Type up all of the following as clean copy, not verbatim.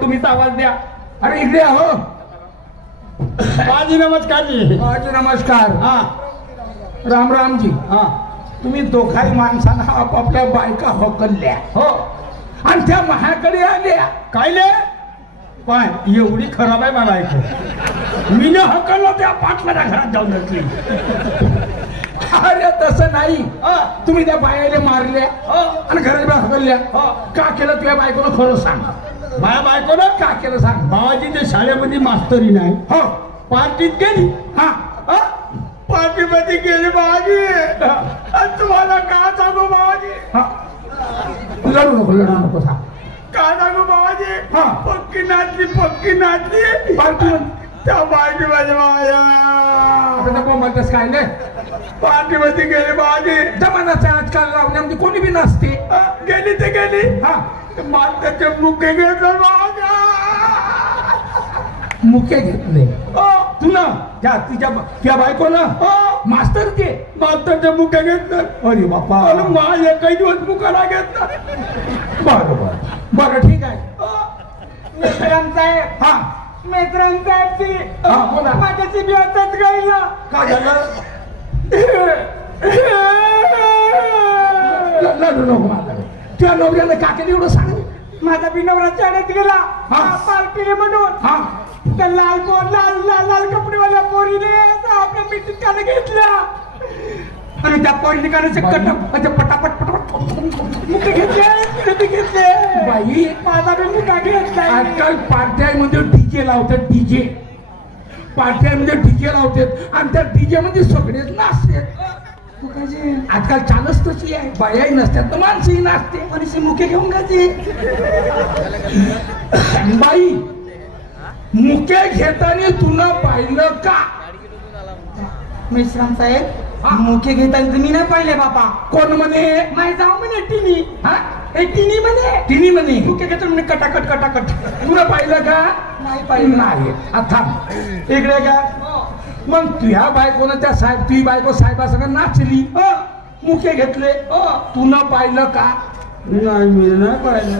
तुम्हीच आवाज द्या. अरे इकडे हो. बाजी नमस्कार जी. बाजी नमस्कार. हा राम रामजी. हा तुम्ही दोघाही माणसांना आपापल्या बायका हकलल्या हो आणि त्या माझ्याकडे आल्या. कायले पाय एवढी खराब आहे मला ऐकू. मी न हकललो त्या पाटलाच्या घरात जाऊन बसली. अरे तसं नाही. तुम्ही त्या बायाला मारल्या आणि घरात हकलल्या. का केलं तुझ्या बायकोनं खरं सांग. माझ्या बायकोनं का केलं सांग. बाबाजी ते शाळेमध्ये मास्तरी नाही. हो पार्टीत गेली. हा पार्टीमध्ये गेली बाबाजी. तुम्हाला का सांगू बाबाजी. लढू नको सांग. का सांगू बाबाजी. हा. पक्की नाचली पार्टी त्या पार्टीमध्ये माझ्या म्हणतेस काय नाही. पार्टीमध्ये गेली बाबाजी. जमानाचा आजकाल लावण्यामध्ये कोणी बी नसते. गेली ते गेली. हा माताचे मुके घेतलं बाबाजी. मुके घेतले तू ना त्या बायकोनं मास्तर ते माताचे मुके घेतलं. अरे बापा माझे काही दिवस मुकाला घेतला. बरं ठीक आहे. मेत्रण साहेब. हा मेत्रण साहेबची बोला. माझ्याची बी असंच गळलं. काय झालं. लढू नको माझा. त्या नवऱ्याला का केलं एवढं सांग. माझा बी नवरा शाळेत गेला पार्टीले म्हणून. हा त्या लाल लाल कपडेवाल्या पोरीने आपल्या मिठीत घेतल्या आणि त्या पोरीने पटापट मुके घेतले. बाई माझा बी मुका घेतला. आजकाल पार्ट्यामध्ये डीजे लावतात. डीजे पार्ट्यामध्ये डीजे लावतात आणि त्या डीजे मध्ये सगळेच नाचतात. आजकाल चालच तशी आहे. बायाही नसतात तर माणसंही नाचते. पण मुके घेऊन घ्यायचे. बाई मुके घेताना तुला पाहिलं का. मिश्राम साहेब मुके घेताना तुम्ही नाही पाहिले बापा. कोण म्हणे. नाही जाऊ म्हणे टिनी. हा टिनी म्हणे. तिने म्हणे मुके घेतो म्हणे कटाकट. तुला पाहिलं का. नाही पाहिलं. नाही आता इकडे का. मग तुझ्या बायकोनं त्या साहेब तुझी बायको साहेबासंग नाचली. मुके घेतले. तुला पाहिलं का. नाही मी नाही पाहिलं.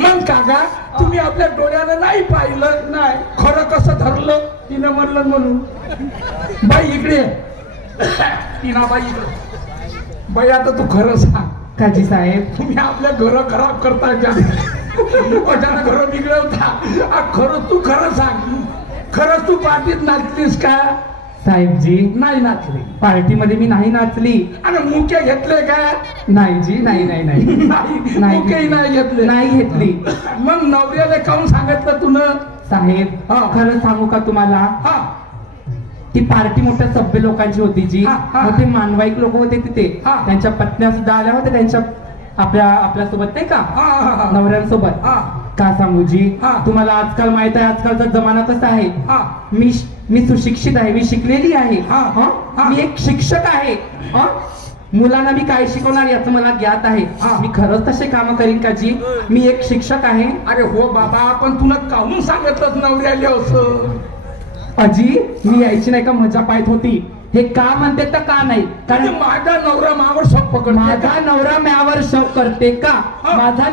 मग काका तुम्ही आपल्या डोळ्यानं नाही पाहिलं. नाही खरं कसं धरलं. तिनं म्हणलं म्हणून. बाई इकडे. तिना बाई इकडे. बाई आता तू खरं सांग. काजी साहेब तुम्ही आपल्या घर खराब करता. घर बिघडवता. खरं तू खरं सांग. खरंच तू पार्टीत नाचलीस का. साहेब जी नाही नाचली. पार्टीमध्ये मी नाही नाचली. आणि मुके घेतले का. नाही जी नाही मुकेही नाही घेतले. नाही घेतली. मग नवऱ्याला काहून सांगितलं तुनं. साहेब खरं सांगू का तुम्हाला. हा ती पार्टी मोठ्या सभ्य लोकांची होती जी. मोठे मानवाईक लोक होते तिथे. त्यांच्या पत्न्या सुद्धा आल्या होत्या त्यांच्या आपल्या सोबत नाही का नवऱ्यांसोबत. का सांगू जी तुम्हाला आजकाल माहित आहे आजकालचा जमाना कसा आहे. मी सुशिक्षित आहे. मी शिकलेली आहे. मी एक शिक्षक आहे. मुलांना मी काय शिकवणार याचं मला ज्ञात आहे. मी खरंच तसे काम करीन का जी. मी एक शिक्षक आहे. अरे हो बाबा पण तुला काहून सांगितलं नवऱ्याला असं. अजी मी यायची नाही का मजा पाहत होती. हे का म्हणते तर का नाही. कारण माझा नवरा मावर शक पकड. माझा नवरा म्यावर शक करते का. माझ्या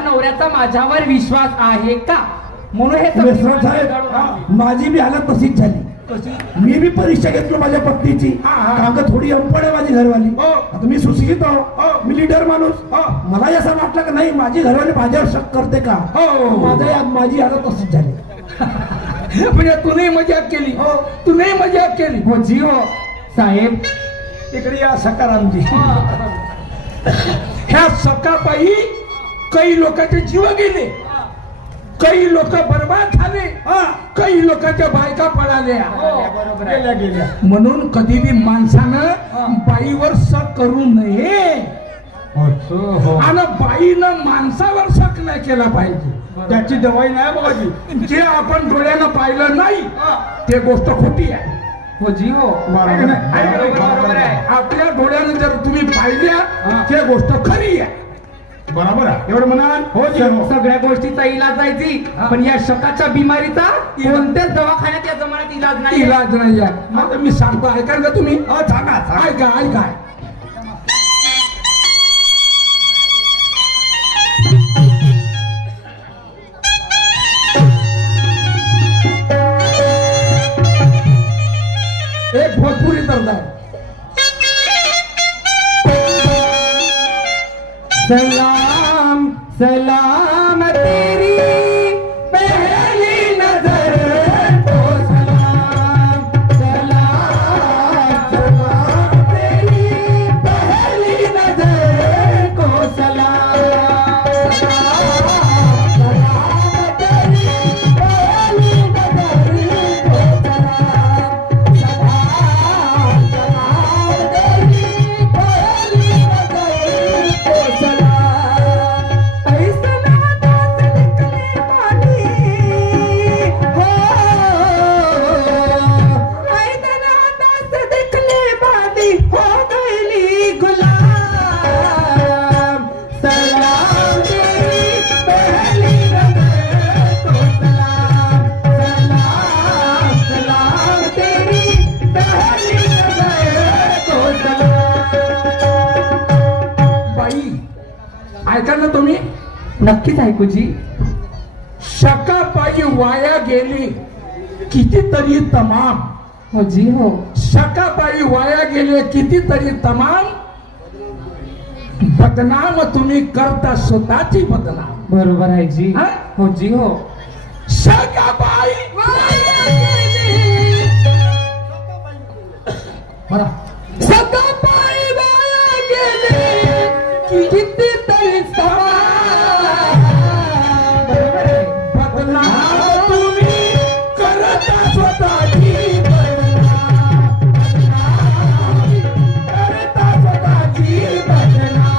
नवऱ्याचा माझ्यावर विश्वास आहे का. म्हणून हे माझी बी हालत तशीच झाली. मी बी परीक्षा घेतली माझ्या पत्नीची. काका थोडी अवपड आहे माझी घरवाली. आता मी सुशिक्षित आहो. मी लीडर माणूस. मला असं वाटलं की नाही माझी घरवाली माझ्यावर शक करते का. माझी हालत तशीच झाली. म्हणजे तूने मजाक केली. तूने मजाक केली. हो जी हो साहेब. इकडे या सकारामजी. ह्या सकापायी काही लोकांचे जीव गेले. काही लोक बर्बाद झाले. काही लोकांच्या बायका पळाल्या गेल्या. म्हणून कधी बी माणसानं बाईवर शक करू नये. आणि बाईनं माणसावर शक नाही केला पाहिजे. त्याची दवाई नाही बाबाजी. जे आपण डोळ्यानं पाहिलं नाही ते गोष्ट खोटी आहे. हो जी हो आपल्या डोळ्यानं जर तुम्ही पाहिल्या ते गोष्ट खरी आहे. बरोबर आहे. एवढं म्हणाल. हो जी सगळ्या गोष्टीचा इलाज आहे जी. पण या शकाच्या बिमारीचा कोणत्याच दवाखान्यात या जमान्यात इलाज नाही. इलाज नाही आहे. मग मी सांगतो ऐका का तुम्ही. ऐका. तरदार. सलाम सलाम तेरी पहली नजर को सलाम सलाम सलाम तेरी पहली नजर को सलाम सलाम तेरी पहली नजर को सलाम सलाम तेरी पहली नजर को सलाम ऐसा नाता से निकले पानी हो ऐसा नाता से निकले पानी हो गईली गुलाम सलाम तेरी पहली नजर को सलाम सलाम सलाम तेरी पहली नजर को सलाम. बाई ऐका ना तुम्ही, नक्कीच ऐकू जी. शकापायी वाया गेली कितीतरी तमाम. हो जी हो. शकापायी वाया गेले कितीतरी तमाम. बदनाम तुम्ही करता स्वतःची बदनाम. बरोबर आहे जी. हा? हो जी हो. शकापायी वाया गेली. बरा शकापायी वाया गेले कितीतरी तमाम. बरोबर आहे. बदनाम तुम्ही करता स्वतःची बदनाम. करता स्वतःची बदनाम.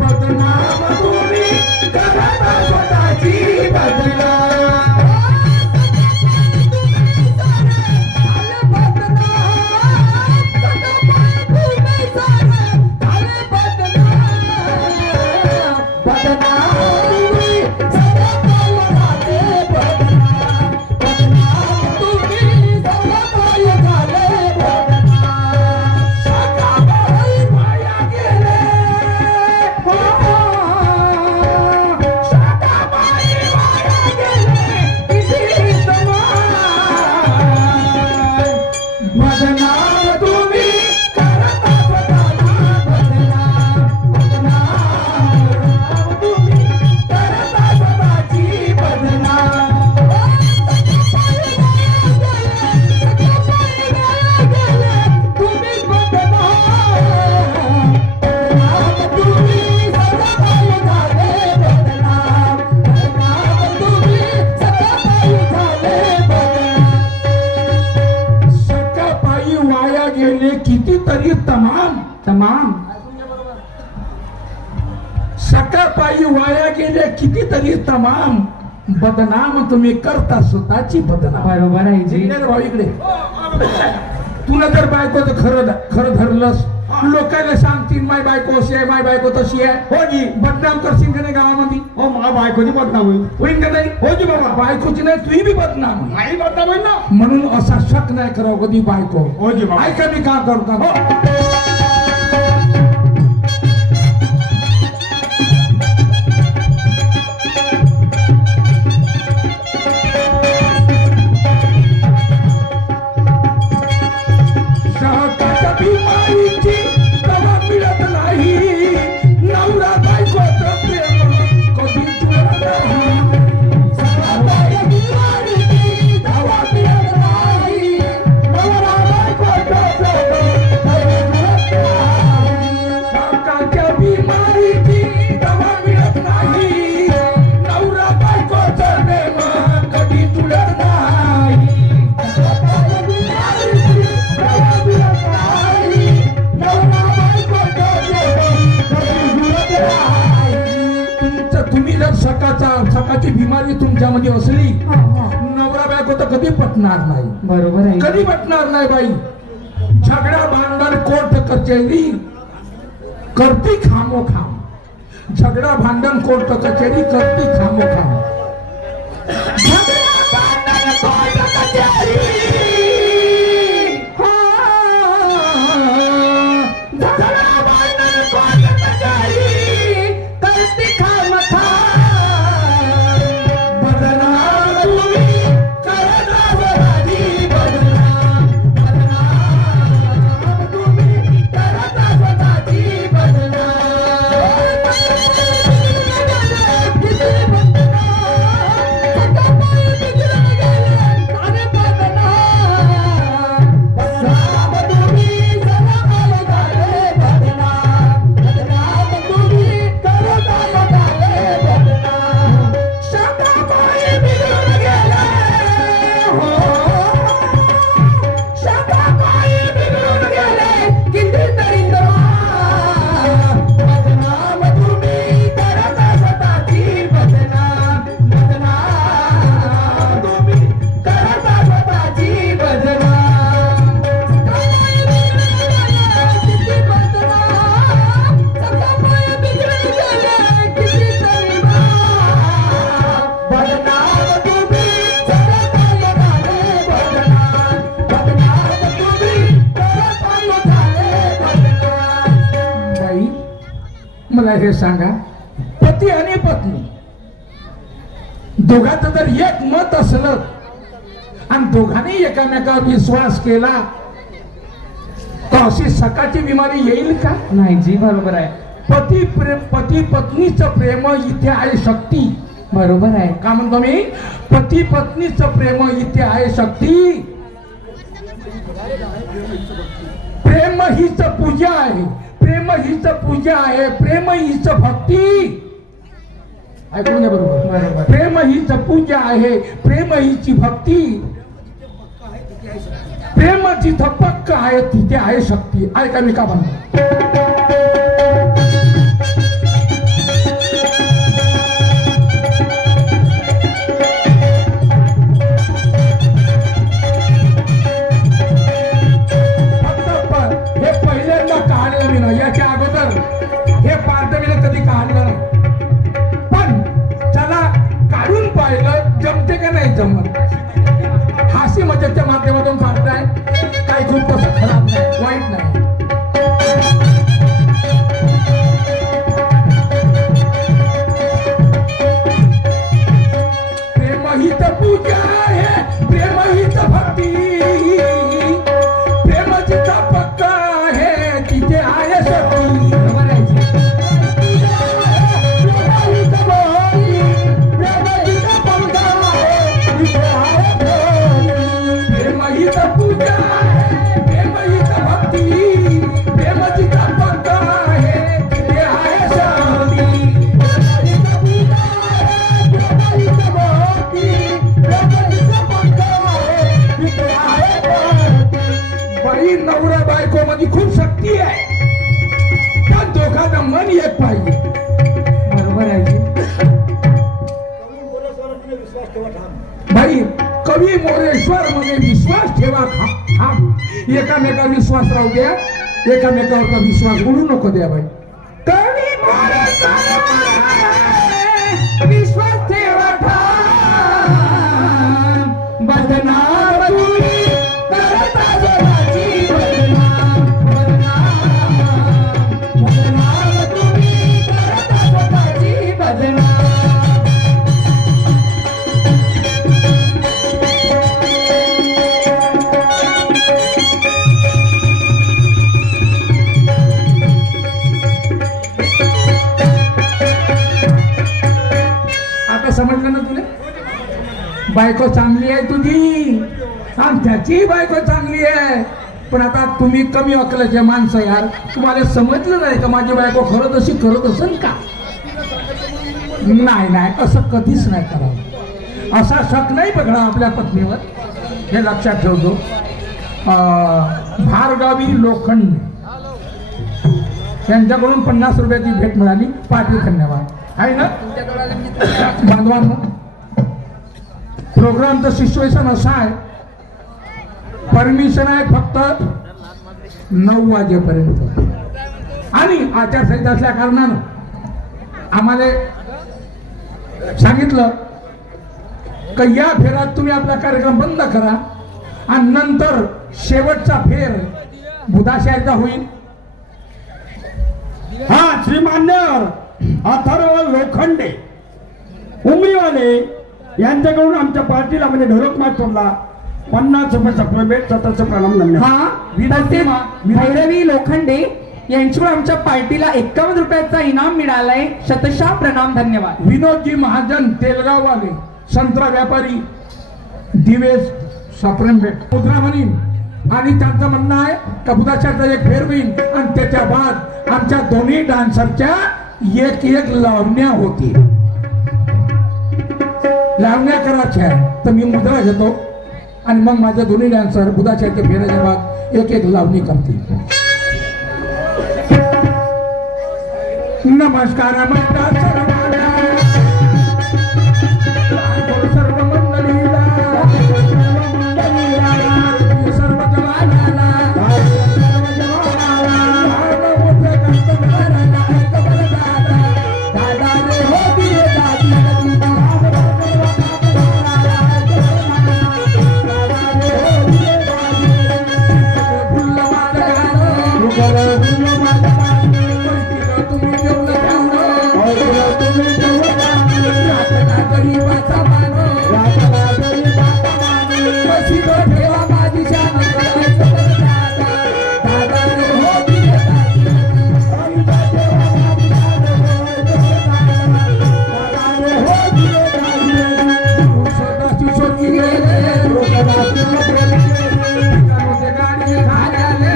बदनाम तुम्ही करता स्वतःची बदनाम. शकापायी वाया गेले. शकापायी वाया गेले किती तमाम. बदनाम तुम्ही करता स्वतःला बदनाम. बदनाम तुम्ही करता स्वतःची बदनाम. तुम्ही बदनाम. तुम्ही सगळं झाले बदनाम. तुम्ही सगळं झाले बदनाम. शकापायी वाया गेले कितीतरी तमाम. तमाम. शकापायी वाया गेले कितीतरी तमाम. बदनाम तुम्ही करता स्वतःची बदनाम. बरोबर आहे जी. इकडे रे भाऊ, इकडे. तुला जर बायको तर खरं खरं धरलंस, लोकांना सांगतील माय बायको अशी आहे, माय बायको तशी आहे. हो जी. बदनाम करशील का नाही गावामध्ये? हो मला बायकोची बदनाम होईल. होईल का नाही? हो जी बाबा. बायकोची नाही, तुही बी बदनाम. नाही बदनाम होईल ना. म्हणून असा शक नाही करावं कधी बायको. हो जी बाबा. ऐका मी का करू का? हो. शकाच्या बिमारीची दवा मिळत नाही. नवरा बायकोचं प्रेम कधी जुळत नाही. शकाच्या बिमारीची दवा मिळत नाही. नवरा बायकोचं प्रेम कधी जुळत नाही. शकाच्या बिमारीची दवा मिळत नाही. नवरा बायकोचं प्रेम कधी जुळत नाही. तुम्ही जर सकाळची बिमारी तुमच्यामध्ये असली, नवरा बायको तर कधी पटणार नाही. बरोबर आहे. कधी पटणार नाही बाई. झगडा भांडण कोर्ट कचेरी करती खामोखाम. झगडा भांडण कोर्ट कचेरी करती खामोखाम. झगडा भांडण कोर्ट कचेरी. झगडा भांडण कोर्ट कचेरी करती खामोखाम. बदनाम तुम्ही करता स्वतःची बदनाम. मला हे सांगा, पती आणि पत्नी दोघांचं जर एक मत असलं आणि दोघांनी एकामेकावर विश्वास केला तर अशी सकाळची बिमारी येईल का? नाही जी, बरोबर आहे. पती पत्नीचं प्रेम इथे आहे शक्ती. बरोबर आहे. का म्हणतो मी? पती पत्नीचं प्रेम इथे आहे शक्ती. प्रेम हीच पूजा आहे, प्रेम हीच पूजा आहे, प्रेम हीच भक्ती. ऐकून घ्या बरोबर. बरोबर. प्रेम हीच पूजा आहे, प्रेम हीची भक्ती. प्रेम जिथं पक्क आहे तिथे आहे शक्ती. ऐका मी का म्हणतो. याच्या अगोदर हे पार्ट मी कधी काढलं नाही, पण त्याला काढून पाहिलं जमते का नाही जमत. हास्य मजेच्या माध्यमातून काढताय, काही खूप तसं खराब नाही, वाईट नाही. प्रेम हीच पूजा आहे, प्रेम हीच भक्ती. प्रेम जिथं पक्का आहे तिथे आहे शक्ती. प्रेम हीच पूजा आहे, प्रेम हीच भक्ती. प्रेम जिथं पक्का आहे तिथे आहे शक्ती. बाई नवरा बायको मध्ये खूप शक्ती आहे, त्या दोघांना मन एक पाहिजे. बरोबर आहे जी. बाई कवी मोरेश्वर मध्ये विश्वास ठेवा. एकामेकावर विश्वास राहू द्या, एकामेकावर विश्वास उडू नको द्या. बाई कवी मोरेश्वर विश्वास ठेवा बदनाम तुम्ही करता जगाची बदनाम. बदनाम तुम्ही करता जगाची बदनाम. आता समजलं ना तुला? बायको चांगली आहे तुझी आणि त्याची बायको चांगली आहे, पण आता तुम्ही कमी अकलाचे माणसं यार, तुम्हाला समजलं नाही का माझी बायको खरं तशी करत असेल का? नाही नाही, असं कधीच नाही करावं. असा शक नाही बघा आपल्या पत्नीवर, हे लक्षात ठेवतो. भारगावी लोखंडे यांच्याकडून 50 रुपयाची भेट मिळाली. पाटील धन्यवाद. आहे ना बांधवांनो? प्रोग्रामचं सिच्युएशन असं आहे, परमिशन आहे फक्त 9 वाजेपर्यंत आणि आचारसंहिता असल्या कारणानं आम्हाला सांगितलं की या फेरात तुम्ही आपला कार्यक्रम बंद करा आणि नंतर शेवटचा फेर बुधाशाहीचा होईल. हा श्रीमान्य अथर्व लोखंडे उमरीवाले यांच्याकडून आमच्या पार्टीला म्हणजे ढोलक मास्टरला 50 रुपये सप्लिमेंट 17 प्रणाम धन्यवाद. हा भैरवी लोखंडे यांच्याकडून आमच्या पार्टीला 51 रुपयाचा इनाम मिळालाय. शतशः प्रणाम धन्यवाद. विनोदजी महाजन तेलगाववाले संत्रा व्यापारी दिवेश सप्रेमबेट मुद्रा म्हणीन आणि त्यांचं म्हणणं आहे का बुधाशाचा एक फेर होईल आणि त्याच्या बाद आमच्या दोन्ही डान्सरच्या एक लावण्या होती. लावण्या करायच्या तर मी मुद्रा घेतो आणि मग माझे दोन्ही डान्सर बुधाशाच्या फेऱ्याच्या बाद एक लावणी करतील. नमस्कार म्हणतात सर्वांना, सर्व मंडळीला, सर्व जवानाला, तुम्ही बाचा मानो कशी तो ठेवा माझी शान दादा रे हो दिले स्वतःची सोडली गेले गाडी खाल्याले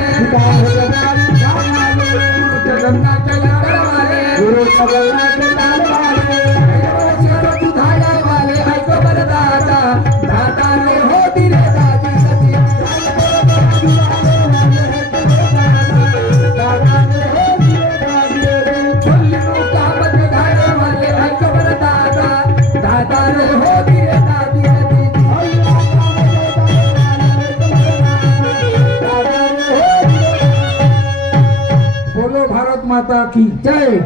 गंगाच्या लाडावाले धाडावाले ऐक बरं दादा दादा रे हो दिले दादी सती दादा रे हो दिले दादी बोललो कामत धाडावाले ऐक बरं दादा दादा रे हो दिले दादी बोलो भारत माता की जय।